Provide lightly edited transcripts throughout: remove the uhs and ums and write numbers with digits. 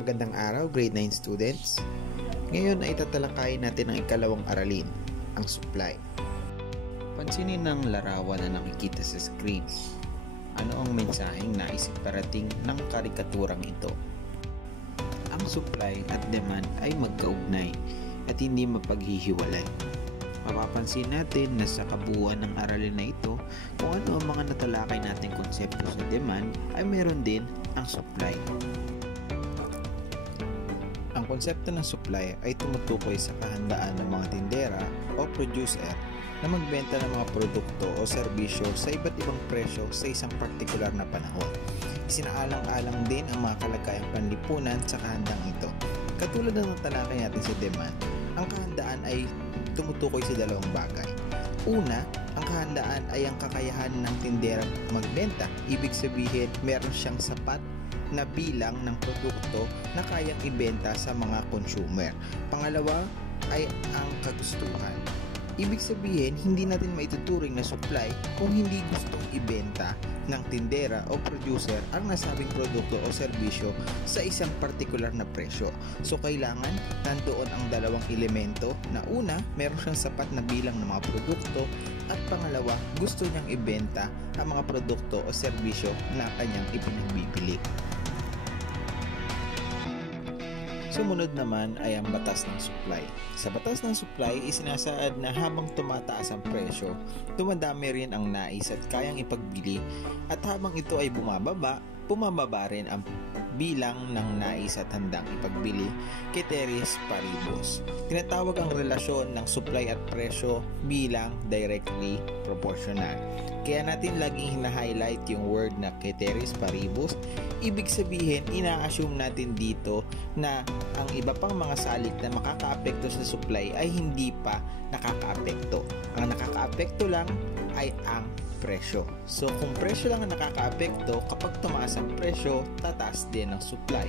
Magandang araw, grade 9 students. Ngayon ay tatalakayin natin ang ikalawang aralin, ang supply. Pansinin ng larawan na nakikita sa screen. Ano ang mensaheng nais iparating ng karikaturang ito? Ang supply at demand ay magkaugnay at hindi mapaghihiwalay. Mapapansin natin na sa kabuuan ng aralin na ito, kung ano ang mga natalakay nating konsepto sa demand ay meron din ang supply. Ang konsepto ng supply ay tumutukoy sa kahandaan ng mga tindera o producer na magbenta ng mga produkto o serbisyo sa iba't ibang presyo sa isang partikular na panahon. Isinaalang-alang din ang mga kalagayang panlipunan sa kahandang ito. Katulad ng natalakay natin sa demand, ang kahandaan ay tumutukoy sa dalawang bagay. Una, ang kahandaan ay ang kakayahan ng tindera magbenta. Ibig sabihin, meron siyang sapat na bilang ng produkto na kayang ibenta sa mga consumer. Pangalawa ay ang kagustuhan. Ibig sabihin, hindi natin maituturing na supply kung hindi gustong ibenta ng tindera o producer ang nasabing produkto o serbisyo sa isang partikular na presyo. So, kailangan nandoon ang dalawang elemento na una, meron siyang sapat na bilang ng mga produkto at pangalawa, gusto niyang ibenta ang mga produkto o serbisyo na kanyang ipinagbibili. Sumunod naman ay ang batas ng supply. Sa batas ng supply, isinasaad na habang tumataas ang presyo, dumadami rin ang nais at kayang ipagbili at habang ito ay bumababa rin ang bilang ng nais at handang ipagbili, ceteris paribus. Tinatawag ang relasyon ng supply at presyo bilang directly proportional. Kaya natin laging hina-highlight yung word na ceteris paribus. Ibig sabihin, ina-assume natin dito na ang iba pang mga salik na makakaapekto sa supply ay hindi pa nakakaapekto. Ang nakakaapekto lang ay ang presyo. So, kung presyo lang ang nakakaapekto, kapag tumaas ang presyo, tataas din ang supply.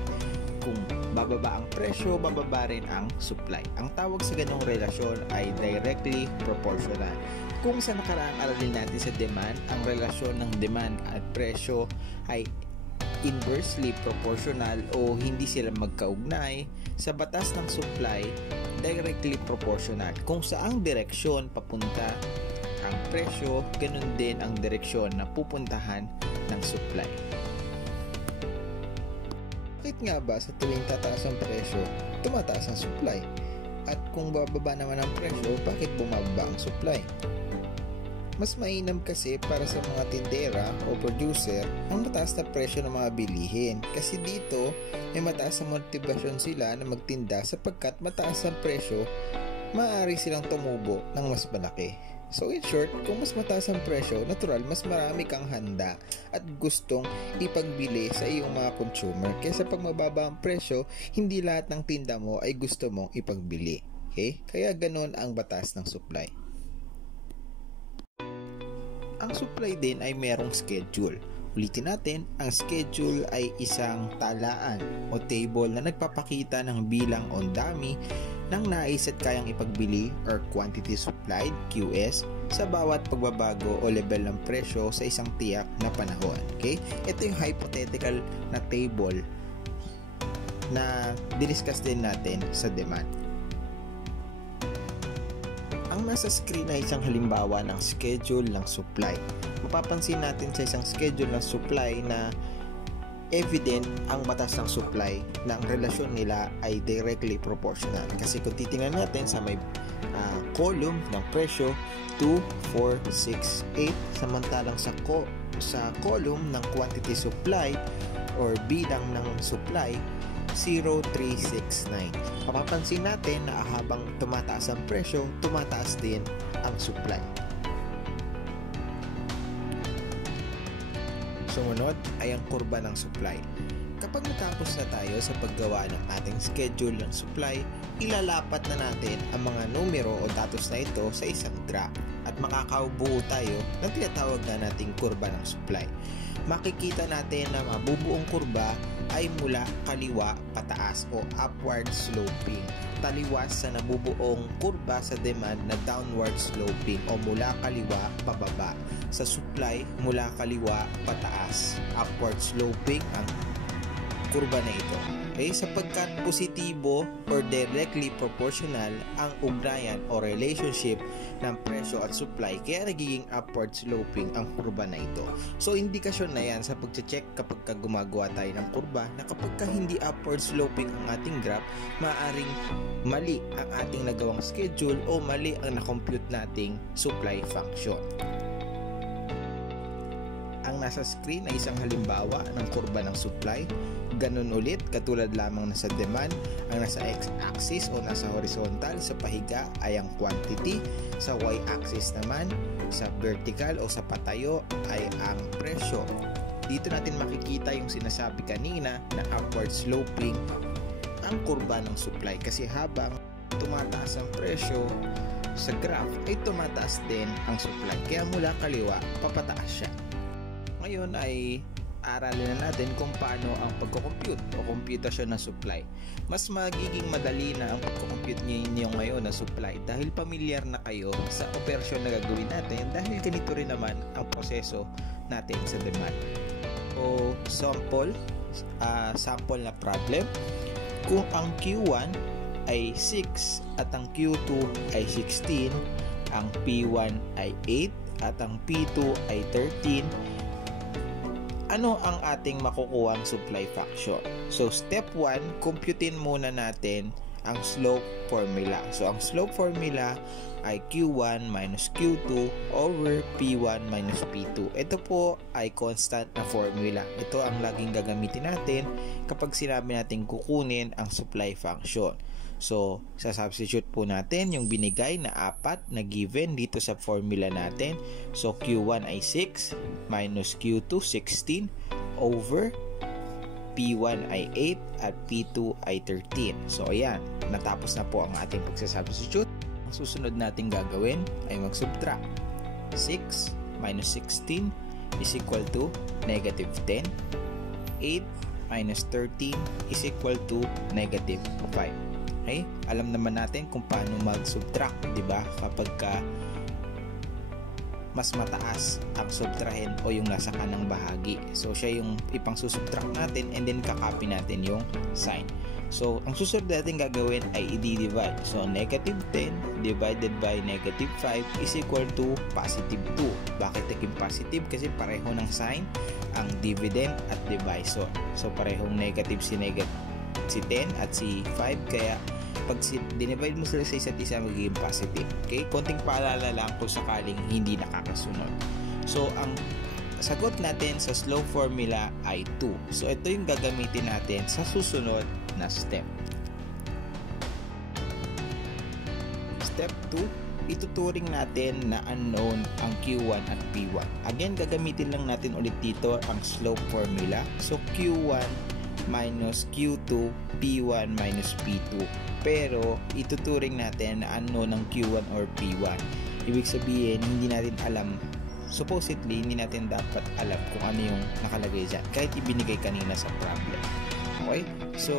Kung bababa ang presyo, bababa rin ang supply. Ang tawag sa ganong relasyon ay directly proportional. Kung sa nakaraang aralin natin sa demand, ang relasyon ng demand at presyo ay inversely proportional o hindi sila magkaugnay, sa batas ng supply, directly proportional. Kung saang direksyon papunta ang presyo, ganun din ang direksyon na pupuntahan ng supply. Bakit nga ba sa tuwing tataas ang presyo, tumataas ang supply? At kung bababa naman ang presyo, bakit bumababa ang supply? Mas mainam kasi para sa mga tindera o producer ang mataas na presyo ng mga bilihin. Kasi dito, may mataas na motibasyon sila na magtinda sapagkat mataas ang presyo, maaari silang tumubo ng mas malaki. So in short, kung mas mataas ang presyo, natural mas marami kang handa at gustong ipagbili sa iyong mga consumer. Kaya pag mababa ang presyo, hindi lahat ng tinda mo ay gusto mong ipagbili. Okay? Kaya ganon ang batas ng supply. Ang supply din ay merong schedule. Ulitin natin, ang schedule ay isang talaan o table na nagpapakita ng bilang o dami ng nais at kayang ipagbili or quantity supplied, QS, sa bawat pagbabago o level ng presyo sa isang tiyak na panahon. Okay? Ito yung hypothetical na table na diniscuss din natin sa demand. Ang nasa screen ay isang halimbawa ng schedule ng supply. Mapapansin natin sa isang schedule ng supply na evident ang batas ng supply na ang relasyon nila ay directly proportional. Kasi kung titingnan natin sa may column ng presyo 2, 4, 6, 8, samantalang sa column ng quantity supply or bilang ng supply 0, 3, 6, 9. Mapapansin natin na habang tumataas ang presyo, tumataas din ang supply. Sumunod ay ang kurba ng supply. Kapag natapos na tayo sa paggawa ng ating schedule ng supply, ilalapat na natin ang mga numero o datos na ito sa isang graph at makakabuo tayo ng tinatawag na nating kurba ng supply. Makikita natin na mabubuong kurba ay mula kaliwa pataas o upward sloping, taliwas sa nabubuong kurba sa demand na downward sloping o mula kaliwa pababa. Sa supply, mula kaliwa pataas, upward sloping ang kurba na ito. Okay? Sapagkat positibo or directly proportional ang ugnayan o relationship ng presyo at supply, kaya nagiging upward sloping ang kurba na ito. So indikasyon na yan sa pagche-check kapag gumagawa tayo ng kurba na kapag hindi upward sloping ang ating graph, maaaring mali ang ating nagawang schedule o mali ang na-compute nating supply function. Ang nasa screen ay isang halimbawa ng kurba ng supply. Ganun ulit, katulad lamang na sa demand, ang nasa x-axis o nasa horizontal sa pahiga ay ang quantity, sa y-axis naman, sa vertical o sa patayo ay ang presyo. Dito natin makikita yung sinasabi kanina na upward sloping ang kurba ng supply, kasi habang tumataas ang presyo sa graph ay tumataas din ang supply, kaya mula kaliwa papataas siya. Ngayon ay aralin na natin kung paano ang pagko-compute o computation ng supply. Mas magiging madali na ang pagko-compute niyo ngayon na supply dahil familiar na kayo sa operasyon na gagawin natin, dahil ganito rin naman ang proseso natin sa demand. O sample na problem. Kung ang Q1 ay 6 at ang Q2 ay 16, ang P1 ay 8 at ang P2 ay 13, ano ang ating makukuhang supply function? So step 1, computein muna natin ang slope formula. So ang slope formula ay Q1 minus Q2 over P1 minus P2. Ito po ay constant na formula. Ito ang laging gagamitin natin kapag sinabi natin kukunin ang supply function. So, sa-substitute po natin yung binigay na 4 na given dito sa formula natin. So, Q1 ay 6 minus Q2, 16 over P1 ay 8 at P2 ay 13. So, ayan. Natapos na po ang ating pagsasubstitute. Ang susunod natin gagawin ay mag-subtract. 6 minus 16 is equal to negative 10. 8 minus 13 is equal to negative 5. Okay? Alam naman natin kung paano mag-subtract, di ba? Kapag mas mataas ang subtrahen o yung nasa kanang bahagi. So, siya yung ipang susubtract natin and then kakopy natin yung sign. So, ang susunod natin gagawin ay i-divide. So, negative 10 divided by negative 5 is equal to positive 2. Bakit naging positive? Kasi pareho ng sign ang dividend at divisor. So, parehong negative si 10 at si 5, kaya pag dinivide mo sila sa isa't isa magiging positive. Okay? Konting paalala lang kung sakaling hindi nakakasunod. So, ang sagot natin sa slope formula ay 2. So, ito yung gagamitin natin sa susunod na step. Step 2, ituturing natin na unknown ang Q1 at P1. Again, gagamitin lang natin ulit dito ang slope formula. So, Q1 minus Q2, P1 minus P2. Pero, ituturing natin na unknown ng Q1 or P1. Ibig sabihin, hindi natin alam, supposedly, hindi natin dapat alam kung ano yung nakalagay dyan, kahit ibinigay kanina sa problem. Okay? So,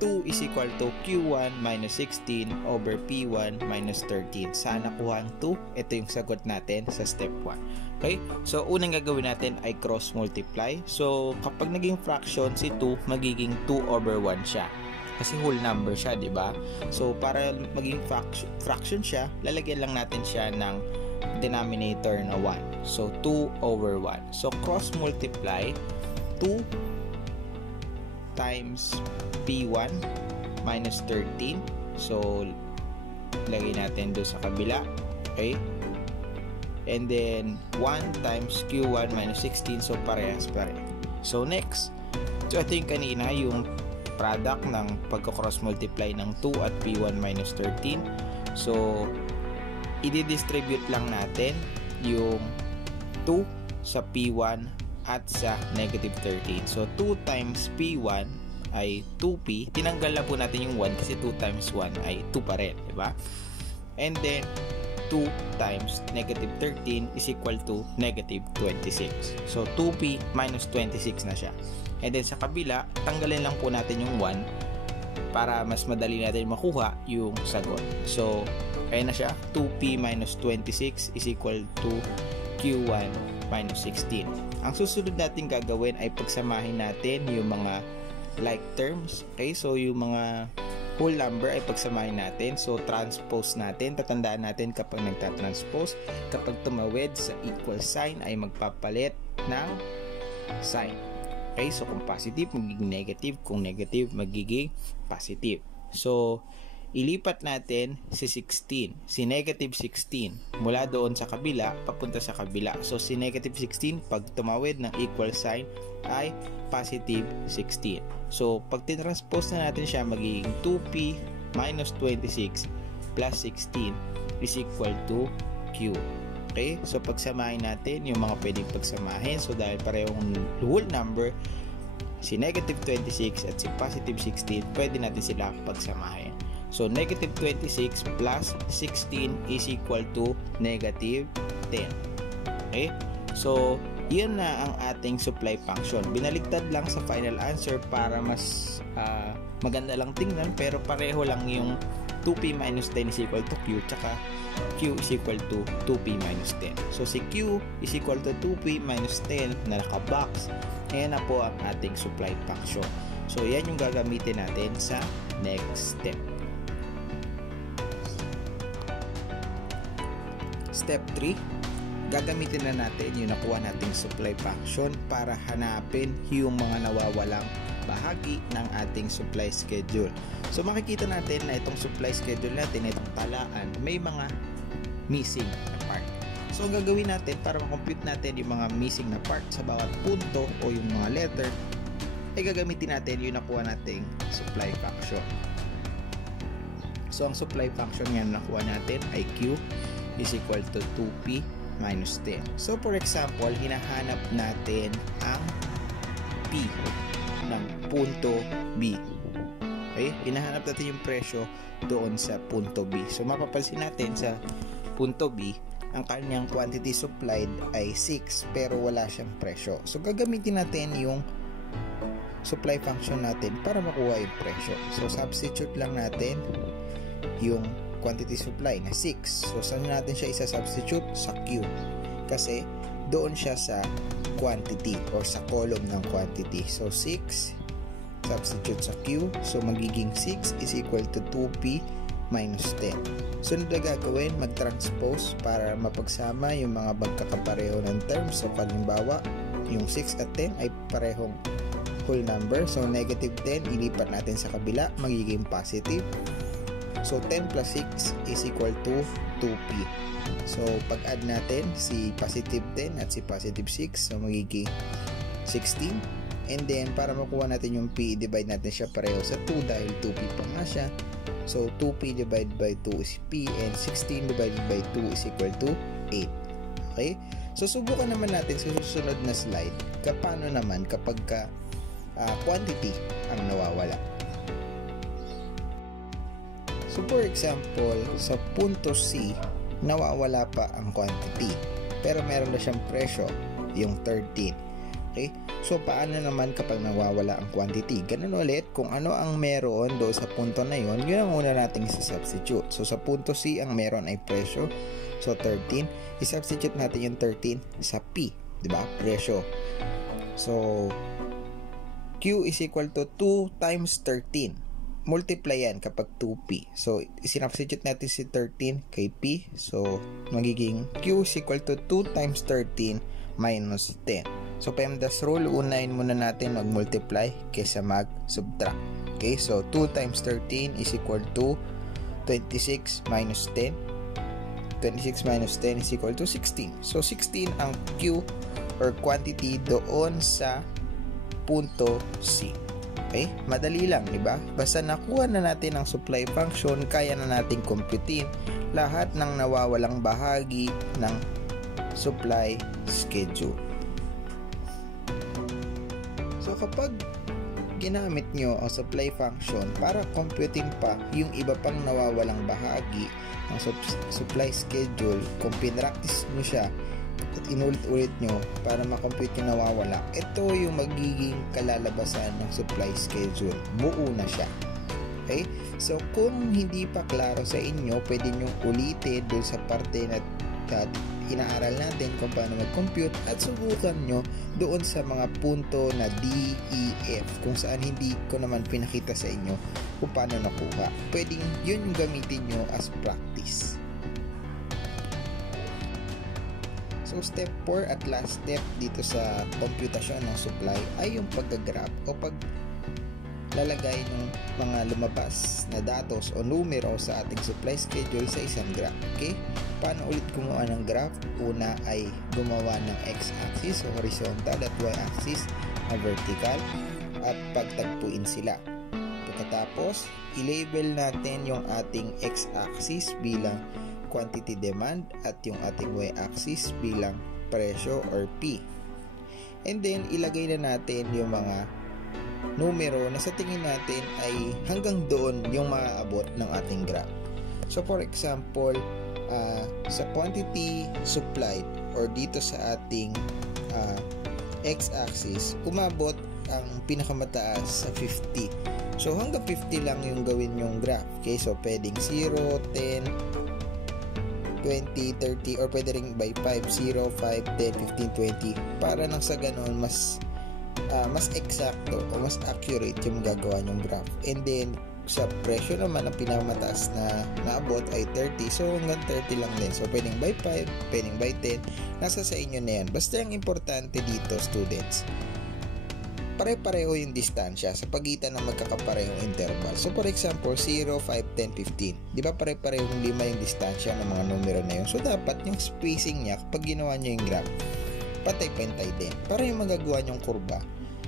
2 is equal to Q1 minus 16 over P1 minus 13. Saan nakuha ang 2? Ito yung sagot natin sa step 1. Okay? So, unang gagawin natin ay cross multiply. So, kapag naging fraction si 2, magiging 2 over 1 siya. Kasi whole number siya, di ba? So, para maging fraction siya, lalagyan lang natin siya ng denominator na 1. So, 2 over 1. So, cross multiply 2 times P1 minus 13. So, lagay natin doon sa kabila. Okay? And then, 1 times Q1 minus 16. So, parehas pa rin. So, next. So, ito yung kanina, yung product ng pagka-cross multiply ng 2 at P1 minus 13. So, i-distribute lang natin yung 2 sa P1 at sa negative 13. So, 2 times P1 ay 2P. Tinanggal na po natin yung 1 kasi 2 times 1 ay 2 pa rin. Diba? And then, 2 times negative 13 is equal to negative 26. So, 2P minus 26 na siya. And then, sa kabila, tanggalin lang po natin yung 1 para mas madali natin makuha yung sagot. So, kaya na siya. 2P minus 26 is equal to Q1 minus 16. Ang susunod natin gagawin ay pagsamahin natin yung mga like terms. Okay, so yung mga whole number ay pagsamahin natin. So transpose natin, tatandaan natin kapag nagtatranspose, kapag tumawid sa equal sign ay magpapalit ng sign. Okay, so kung positive magiging negative, kung negative magiging positive. So ilipat natin si 16, si negative 16 mula doon sa kabila papunta sa kabila. So si negative 16 pag tumawid ng equal sign ay positive 16. So pag tinranspose na natin siya, magiging 2p minus 26 plus 16 is equal to q. Okay, so pagsamahin natin yung mga pwedeng pagsamahin. So dahil parehong whole number, si negative 26 at si positive 16, pwede natin sila pagsamahin. So negative 26 plus 16 is equal to negative 10. Okay, so yun na ang ating supply function. Binaligtad lang sa final answer para mas maganda lang tingnan, pero pareho lang yung 2p minus 10 is equal to q, tsaka q is equal to 2p minus 10. So si q is equal to 2p minus 10 na nakabox. Ayan na po ang ating supply function. So yan yung gagamitin natin sa next step. Step 3, gagamitin na natin yung nakuha nating supply function para hanapin yung mga nawawalang bahagi ng ating supply schedule. So makikita natin na itong supply schedule natin, itong talaan, may mga missing na part. So ang gagawin natin para makompute natin yung mga missing na part sa bawat punto o yung mga letter, ay gagamitin natin yung nakuha nating supply function. So ang supply function yan nakuha natin ay q is equal to 2p minus 10. So for example, hinahanap natin ang p ng punto B. Okay? Hinahanap natin yung presyo doon sa punto B. So mapapansin natin sa punto B, ang kanyang quantity supplied ay 6 pero wala siyang presyo. So gagamitin natin yung supply function natin para makuha yung presyo. So substitute lang natin yung quantity supply na 6. So saan natin siya isa-substitute? Sa Q. Kasi doon siya sa quantity or sa column ng quantity. So 6 substitute sa Q. So magiging 6 is equal to 2p minus 10. So ano na gagawin? Mag-transpose para mapagsama yung mga magkakapareho ng terms. So halimbawa, yung 6 at 10 ay parehong whole number. So negative 10, ilipat natin sa kabila, magiging positive. So 10 plus 6 is equal to 2p. So pag-add natin si positive 10 at si positive 6, so magiging 16. And then para makuha natin yung p, divide natin siya pareho sa 2 dahil 2p pa nga siya. So 2p divided by 2 is p, and 16 divided by 2 is equal to 8. Okay? So subukan naman natin sa susunod na slide paano naman kapag quantity ang nawawala. So for example, sa punto C, nawawala pa ang quantity, pero meron na siyang presyo, yung 13. Okay? So paano naman kapag nawawala ang quantity? Ganun ulit, kung ano ang meron doon sa punto na yon, yun ang una nating isa-substitute. So sa punto C, ang meron ay presyo. So 13, i-substitute natin yung 13 sa P, di ba? Presyo. So Q is equal to 2 times 13. Multiply yan kapag 2p. So, sinubstitute natin si 13 kay p. So, magiging q is equal to 2 times 13 minus 10. So, PEMDAS rule, unahin muna natin mag-multiply kaysa mag-subtract. Okay, so 2 times 13 is equal to 26 minus 10. 26 minus 10 is equal to 16. So, 16 ang q or quantity doon sa punto C. Okay? Madali lang, di ba? Basta nakuha na natin ang supply function, kaya na nating computein lahat ng nawawalang bahagi ng supply schedule. So kapag ginamit nyo ang supply function para computein pa yung iba pang nawawalang bahagi ng supply schedule, kung pinractice nyo siya at inulit-ulit nyo para makompute yung nawawala, ito yung magiging kalalabasan ng supply schedule. Buo na siya. Okay? So, kung hindi pa klaro sa inyo, pwede nyo ulitin doon sa parte na at inaaral natin kung paano mag-compute at subukan nyo doon sa mga punto na D, E, F kung saan hindi ko naman pinakita sa inyo kung paano nakuha. Pwedeng yun yung gamitin nyo as practice. So step 4 at last step dito sa computation ng supply ay yung pag-graph o paglalagay ng mga lumabas na datos o numero sa ating supply schedule sa isang graph. Okay? Paano ulit gumawa ng graph? Una ay gumawa ng x-axis o horizontal at y-axis na vertical at pagtagpuin sila. Pagkatapos, i-label natin yung ating x-axis bilang quantity demand at yung ating y-axis bilang presyo or P. And then, ilagay na natin yung mga numero na sa tingin natin ay hanggang doon yung maaabot ng ating graph. So, for example, sa quantity supplied or dito sa ating x-axis, umabot ang pinakamataas sa 50. So, hanggang 50 lang yung gawin yung graph. Okay, so pwedeng 0, 10, 20, 30, or pwede rin by 5, 0, 5, 10, 15, 20 para nang sa ganun mas eksakto o mas accurate yung gagawa nyong graph. And then sa presyo naman ang pinakamataas na naabot ay 30, so hanggang 30 lang din. So pwedeng by 5, pwedeng by 10, nasa sa inyo na yan. Basta ang importante dito, students, pare-pareho yung distansya sa pagitan ng magkakaparehong interval. So for example, 0, 5, 10, 15. Di ba pare-parehong 5 yung distansya ng mga numero na yun? So dapat yung spacing niya kapag ginawa nyo yung graph, patay-pantay din. Para yung magagawa nyong kurba,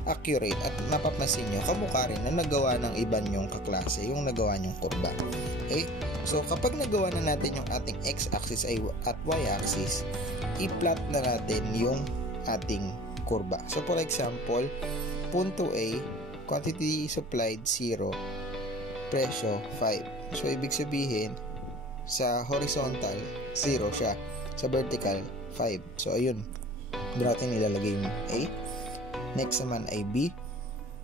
accurate at mapapansin nyo, kamukha rin na nagawa ng iba nyong kaklase yung nagawa nyong kurba. Okay? So kapag nagawa na natin yung ating x-axis at y-axis, i-plot na natin yung ating kurba. So for example, punto A, quantity supplied 0, presyo 5. So ibig sabihin, sa horizontal 0 siya, sa vertical 5. So ayun, doon natin ilalagay yung A. Next naman ay B,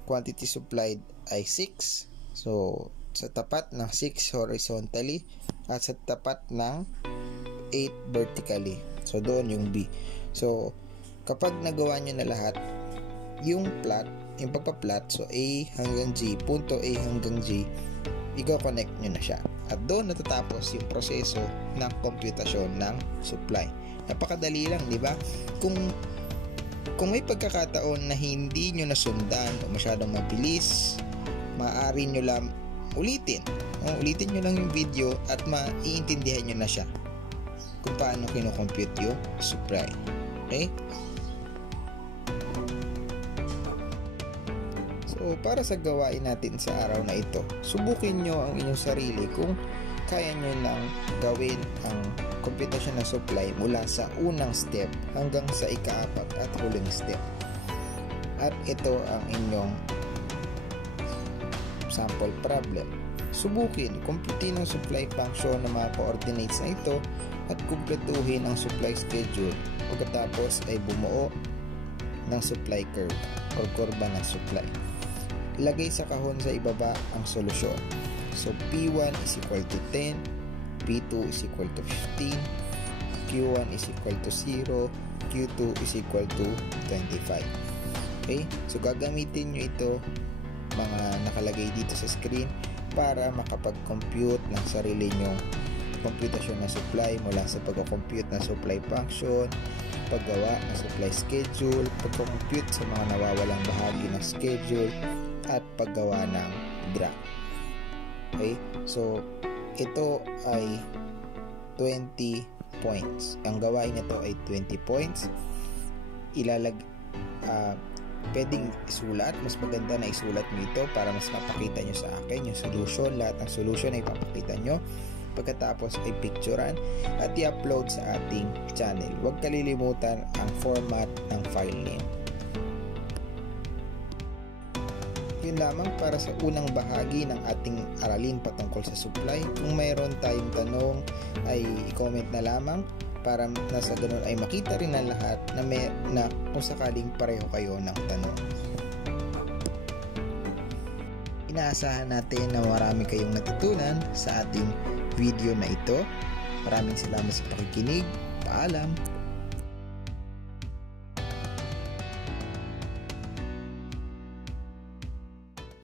quantity supplied ay 6. So sa tapat ng 6 horizontally at sa tapat ng 8 vertically. So doon yung B. So kapag nagawa nyo na lahat, yung plot, yung pagpa-plot, so A hanggang G, punto A hanggang G, i-connect nyo na siya. At doon natatapos yung proseso ng computation ng supply. Napakadali lang, di ba? Kung may pagkakataon na hindi nyo nasundan o masyadong mabilis, maaari nyo lang ulitin. Ulitin nyo lang yung video at maiintindihan nyo na siya kung paano kinocompute yung supply. Okay? So, para sa gawain natin sa araw na ito, subukin nyo ang inyong sarili kung kaya nyo lang gawin ang computation ng supply mula sa unang step hanggang sa ika-4 at huling step. At ito ang inyong sample problem. Subukin, kumputin ang supply function ng mga coordinates na ito at kumpletuhin ang supply schedule. Pagkatapos ay bumuo ng supply curve o kurba ng supply. Ilagay sa kahon sa ibaba ang solusyon. So P1 is equal to 10, P2 is equal to 15, Q1 is equal to 0, Q2 is equal to 25. Okay? So gagamitin nyo ito, mga nakalagay dito sa screen, para makapag-compute ng sarili nyong computation na supply mula sa pag-compute ng supply function, paggawa ng supply schedule, pag-compute sa mga nawawalang bahagi ng schedule, at paggawa ng graph. Okay? So, ito ay 20 points. Ang gawain nito ay 20 points. Pwedeng isulat. Mas maganda na isulat nyo ito para mas mapakita nyo sa akin yung solution. Lahat ng solution ay papakita nyo. Pagkatapos ay picturean at i-upload sa ating channel. Huwag kalilimutan ang format ng file name. Yun lamang para sa unang bahagi ng ating aralin patungkol sa supply. Kung mayroon tayong tanong ay i-comment na lamang para nasa ganun ay makita rin ng lahat na kung sakaling pareho kayo ng tanong. Inaasahan natin na marami kayong natutunan sa ating video na ito. Maraming salamat sa pakikinig. Paalam!